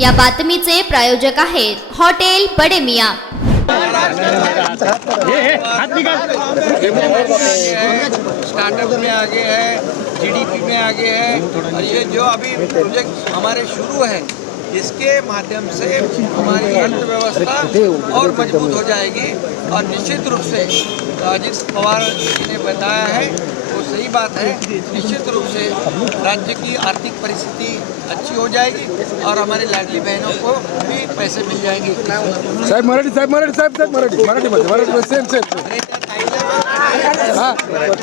या बातमीचे प्रायोजक आहेत हॉटेल बड़े मियां। स्टार्टअप में आगे है, जीडीपी में आगे है, और ये जो अभी प्रोजेक्ट हमारे शुरू है इसके माध्यम से हमारी अर्थव्यवस्था और मजबूत हो जाएगी। और निश्चित रूप से अजित पवार जी ने बताया है वो सही बात है। निश्चित रूप से राज्य की आर्थिक परिस्थिति अच्छी हो जाएगी और हमारी लाडली बहनों को भी पैसे मिल जाएंगे। साहेब मराठी मध्ये सेम हाँ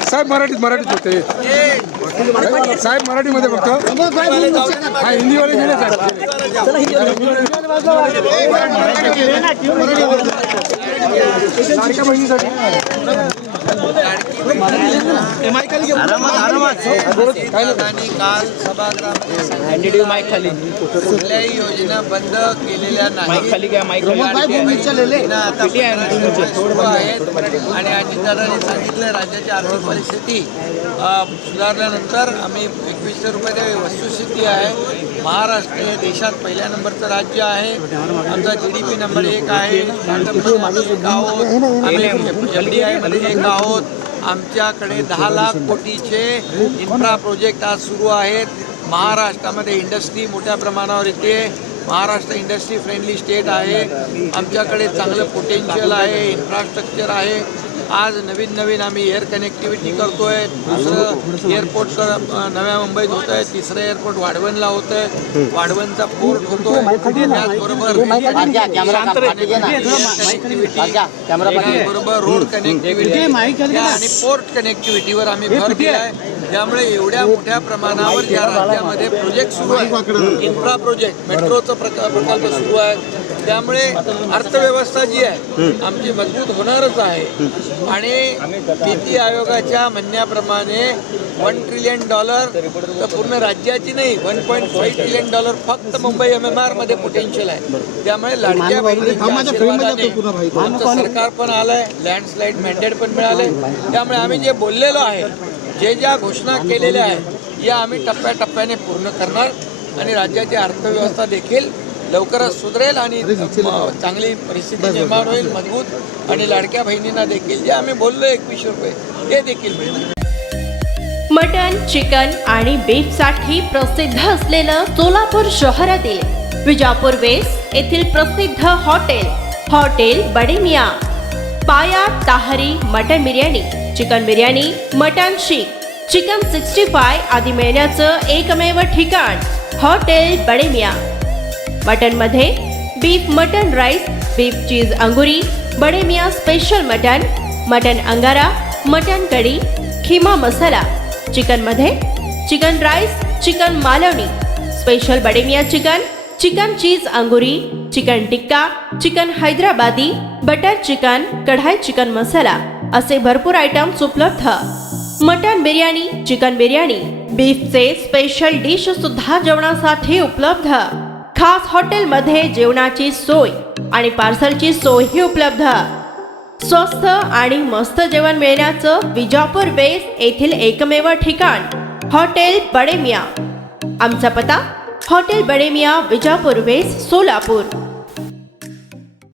साहेब मराठीत होते साहेब मराठीमध्ये फक्त हाँ हिंदी वाले गेले साहेब बहिणीसाठी काल सभागृहामध्ये कुठल्याही योजना बंद केलेल्या नाहीत आणि अजितदादांनी सांगितलं राज्याची आर्थिक परिस्थिती सुधारल्यानंतर आम्ही 2100 रुपये वस्तुस्थिती आहे। महाराष्ट्र हे देशात पहिल्या नंबरचं राज्य आहे। आमचा GDP नंबर 1 आहे। स्टार्टअप आहोत आम्ही FDI मध्ये 1 आहोत। आमच्याकडे 10 लाख कोटीचे इन्फ्रा प्रोजेक्ट आज सुरू आहेत। महाराष्ट्रामध्ये इंडस्ट्री मोठ्या प्रमाणावर येते। महाराष्ट्र इंडस्ट्री फ्रेंडली स्टेट आहे। आमच्याकडे चांगलं पोटेन्शियल आहे, इन्फ्रास्ट्रक्चर आहे। आज नवीन आम्ही एअर कनेक्टिव्हिटी करतोय। दुसरं एअरपोर्ट नव्या मुंबईत होत आहे, तिसरं एअरपोर्ट वाढवणला होत आहे, वाढवणचा पोर्ट होतोय। त्याचबरोबर रोड कनेक्टिव्हिटी आणि पोर्ट कनेक्टिव्हिटीवर आम्ही भर दिला आहे। त्यामुळे एवढ्या मोठ्या प्रमाणावर या राज्यामध्ये प्रोजेक्ट सुरू आहे। इन्फ्रा प्रोजेक्ट मेट्रोचा प्रकल्प सुरू आहे। त्यामुळे अर्थव्यवस्था जी आहे आमची मजबूत होणारच आहे। आणि नीती आयोगाच्या म्हणण्याप्रमाणे $1 ट्रिलियन तर पूर्ण राज्याची नाही, $1.5 ट्रिलियन फक्त मुंबई MMR मध्ये पोटेन्शियल आहे। त्यामुळे लाडक्या बहिणींच्या आशीर्वादाने आमचं सरकार पण आलंय, लँडस्लाईड मॅन्डेट पण मिळाले। त्यामुळे आम्ही जे बोललेलो आहे, ज्या घोषणा केलेल्या आहेत या आम्ही टप्प्याटप्प्याने पूर्ण करणार आणि राज्याची अर्थव्यवस्था देखील लवकरच सुधरेल आणि चांगली परिस्थिती निर्माण होईल, मजबूत। आणि लाडक्या बहिणींना देखील जे आम्ही बोललो 2100 रुपये ते देखील मिळतील। मटन, चिकन आणि बीफ साठी प्रसिद्ध असलेलं सोलापूर शहरातील विजापूर वेस्ट येथील प्रसिद्ध हॉटेल बड़े मियां। पाया ताहरी mutton biryani, chicken biryani, mutton शीख, चिकन 65 आदी मिळण्याचं एकमेव ठिकाण हॉटेल बड़े मियां। मटन मध्ये beef mutton rice, beef cheese अंगुरी, बड़े मियां स्पेशल मटन अंगारा, मटन कढी, खीमा मसाला। चिकन मध्ये chicken rice, chicken Malvani, special Bade Miyan chicken cheese अंगुरी, chicken tikka, chicken Hyderabadi, butter chicken, kadai chicken masala असे भरपूर आयटम्स उपलब्ध। मटन बिर्याणी, चिकन बिर्याणी, बीफचे स्पेशल डिश सुद्धा जेवणासाठी उपलब्ध। खास हॉटेलमध्ये जेवणाची सोय आणि पार्सलची सोयही उपलब्ध। स्वस्त आणि मस्त जेवण मिळण्याचं विजापूर वेस्ट येथील एकमेव ठिकाण हॉटेल बड़े मियां। आमचा पत्ता हॉटेल बड़े मियां, विजापूर वेस्ट, सोलापूर।